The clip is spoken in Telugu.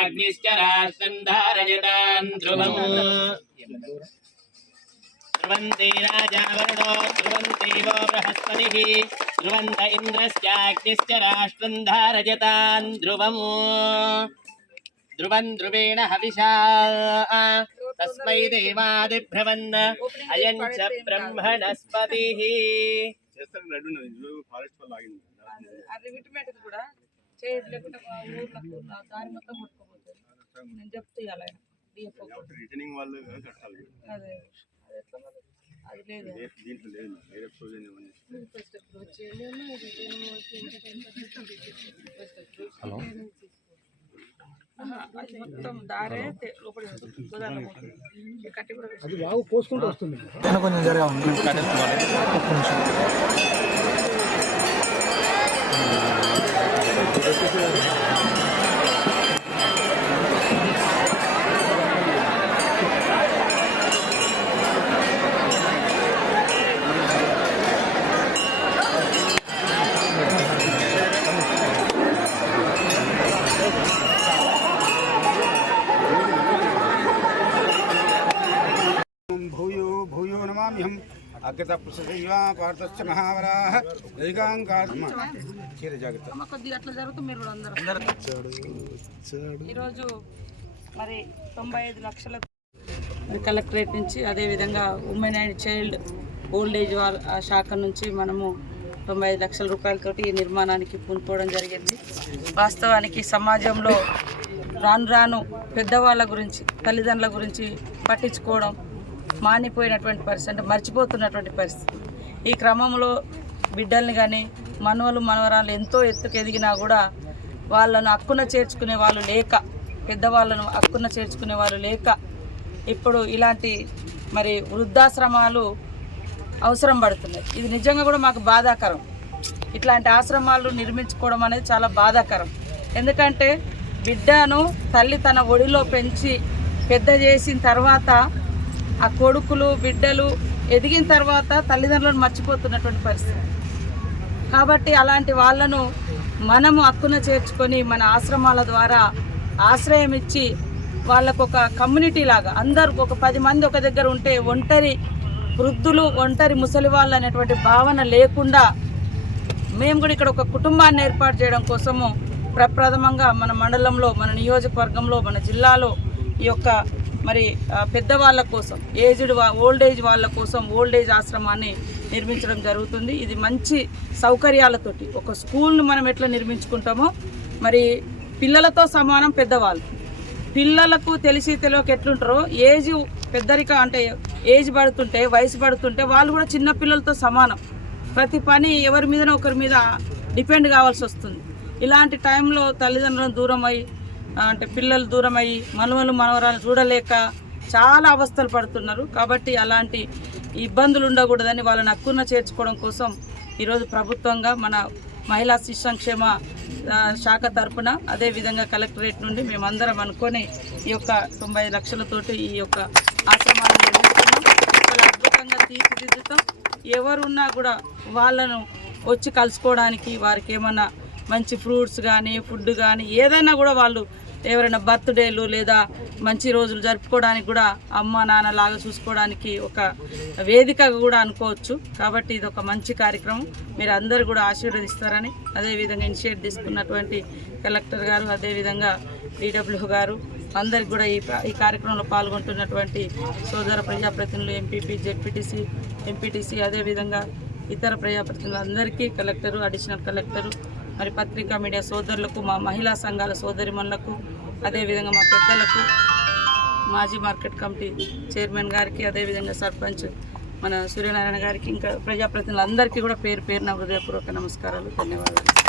అగ్నిశ్చ రాష్ట్రం ధారయతాన్ ధ్రువము ధ్రువంతి రాజావరుణో ధ్రువంతేవో బృహస్పతి. ధ్రువంత ఇంద్రశ్చాగ్నిశ్చ రాష్ట్రం ధారయతాన్ ధ్రువము ధ్రువం ధ్రువేణ హవిషా. తస్మై దేవాదిభ్రవన్ అయం చ బ్రహ్మణస్పతి. ఫారెస్ట్ కూడా. ఆగింది అది విటమిన్ కూడా చేయదు లేకుంటే మా ఊర్లకు ఆ దారి మొత్తం కొట్టుకోపోతుంది నేను చెప్తే అలా డిఎఫ్ఓ రిటర్నింగ్ వాళ్ళు కట్టాలి అదే అది ఎట్లా మరి? అది లేదు ఏ- దీంట్లో లేదు వేరే ప్రొవిజన్ ఏమన్నా ఫస్ట్ ఇప్పుడు వచ్చేయండి అన్న, ఇది ఏమో వచ్చి హలో ఆహా, అది మొత్తం దారే తె- లోపలికి పోతుంది. గోదావరిలో పోతుంది. ఈ కట్టి కూడా వేసి- అది బాగా కోసుకుంటూ వస్తుంది కొంచెం జరగా ఉంది భూయో నమామ్యహం అగ్రత పృషశైవా పార్థశ్చ మహావరాహ దైగాంకాత్మ చీర జాగ్రత్త కొద్దిగా అట్లా జరుగుతుంది మీరు అందరూ ఈరోజు మరి తొంభై ఐదు లక్షల కలెక్టరేట్ నుంచి అదేవిధంగా women and child old age వాళ్ళ ఆ శాఖ నుంచి మనము తొంభై ఐదు లక్షల రూపాయలతోటి ఈ నిర్మాణానికి పూనుకోవడం జరిగింది. వాస్తవానికి సమాజంలో రాను రాను పెద్దవాళ్ళ గురించి తల్లిదండ్రుల గురించి పట్టించుకోవడం మానిపోయినటువంటి పరిస్థితి అంటే మర్చిపోతున్నటువంటి పరిస్థితి. ఈ క్రమంలో బిడ్డల్ని కానీ మనవలు మనవరాలు ఎంతో ఎత్తుకు ఎదిగినా కూడా వాళ్ళను అక్కున చేర్చుకునే వాళ్ళు లేక పెద్దవాళ్ళను అక్కున చేర్చుకునే వాళ్ళు లేక ఇప్పుడు ఇలాంటి మరి వృద్ధాశ్రమాలు అవసరం పడుతున్నాయి. ఇది నిజంగా కూడా మాకు బాధాకరం. ఇట్లాంటి ఆశ్రమాలు నిర్మించుకోవడం అనేది చాలా బాధాకరం. ఎందుకంటే బిడ్డను తల్లి తన ఒడిలో పెంచి పెద్ద చేసిన తర్వాత ఆ కొడుకులు బిడ్డలు ఎదిగిన తర్వాత తల్లిదండ్రులను మర్చిపోతున్నటువంటి పరిస్థితి. కాబట్టి అలాంటి వాళ్ళను మనము హక్కున చేర్చుకొని మన ఆశ్రమాల ద్వారా ఆశ్రయం ఇచ్చి వాళ్ళకు ఒక కమ్యూనిటీ లాగా అందరు ఒక పది మంది ఒక దగ్గర ఉంటే ఒంటరి వృద్ధులు ఒంటరి ముసలి వాళ్ళు అనేటువంటి భావన లేకుండా మేము కూడా ఇక్కడ ఒక కుటుంబాన్ని ఏర్పాటు చేయడం కోసము ప్రప్రథమంగా మన మండలంలో మన నియోజకవర్గంలో మన జిల్లాలో ఈ యొక్క మరి పెద్దవాళ్ళ కోసం ఏజ్డ్ ఓల్డ్ ఏజ్ వాళ్ళ కోసం ఓల్డ్ ఏజ్ ఆశ్రమాన్ని నిర్మించడం జరుగుతుంది. ఇది మంచి సౌకర్యాలతోటి ఒక స్కూల్ను మనం ఎట్లా నిర్మించుకుంటామో మరి పిల్లలతో సమానం పెద్దవాళ్ళు. పిల్లలకు తెలిసి తెలియక ఎట్లుంటారో ఏజ్ పెద్దరిక అంటే ఏజ్ పడుతుంటే వయసు పడుతుంటే వాళ్ళు కూడా చిన్న పిల్లలతో సమానం. ప్రతి పని ఎవరి మీద ఒకరి మీద డిపెండ్ కావాల్సి వస్తుంది. ఇలాంటి టైంలో తల్లిదండ్రులను దూరం అయ్యి అంటే పిల్లలు దూరం అయ్యి మనవలు మనవరాలు చూడలేక చాలా అవస్థలు పడుతున్నారు. కాబట్టి అలాంటి ఇబ్బందులు ఉండకూడదని వాళ్ళని హక్కున చేర్చుకోవడం కోసం ఈరోజు ప్రభుత్వంగా మన మహిళా శిశు సంక్షేమ శాఖ తరఫున అదేవిధంగా కలెక్టరేట్ నుండి మేమందరం అనుకొని ఈ యొక్క తొంభై లక్షలతోటి ఈ యొక్క ఆశ్రమాన్ని నిర్మిస్తున్నాం. చాలా అద్భుతంగా తీర్చిదిద్దుతాం. ఎవరున్నా కూడా వాళ్ళను వచ్చి కలుసుకోవడానికి వారికి ఏమన్నా మంచి ఫ్రూట్స్ కానీ ఫుడ్ కానీ ఏదైనా కూడా వాళ్ళు ఎవరైనా బర్త్డేలు లేదా మంచి రోజులు జరుపుకోవడానికి కూడా అమ్మ నాన్న లాగా చూసుకోవడానికి ఒక వేదికగా కూడా అనుకోవచ్చు. కాబట్టి ఇది ఒక మంచి కార్యక్రమం. మీరు అందరూ కూడా ఆశీర్వదిస్తారని అదేవిధంగా ఇనిషియేట్ తీసుకున్నటువంటి కలెక్టర్ గారు అదేవిధంగా డిడబ్ల్యూ గారు అందరికి కూడా ఈ ఈ కార్యక్రమంలో పాల్గొంటున్నటువంటి సోదర ప్రజాప్రతినిధులు ఎంపీపీ జెడ్పీటీసీ ఎంపీటీసీ అదేవిధంగా ఇతర ప్రజాప్రతినిధులు అందరికీ కలెక్టరు అడిషనల్ కలెక్టరు మరి పత్రికా మీడియా సోదరులకు మా మహిళా సంఘాల సోదరిమణులకు అదేవిధంగా మా పెద్దలకు మాజీ మార్కెట్ కమిటీ చైర్మన్ గారికి అదేవిధంగా సర్పంచ్ మన సూర్యనారాయణ గారికి ఇంకా ప్రజాప్రతినిధులందరికీ కూడా పేరు పేరున హృదయపూర్వక నమస్కారాలు ధన్యవాదాలు.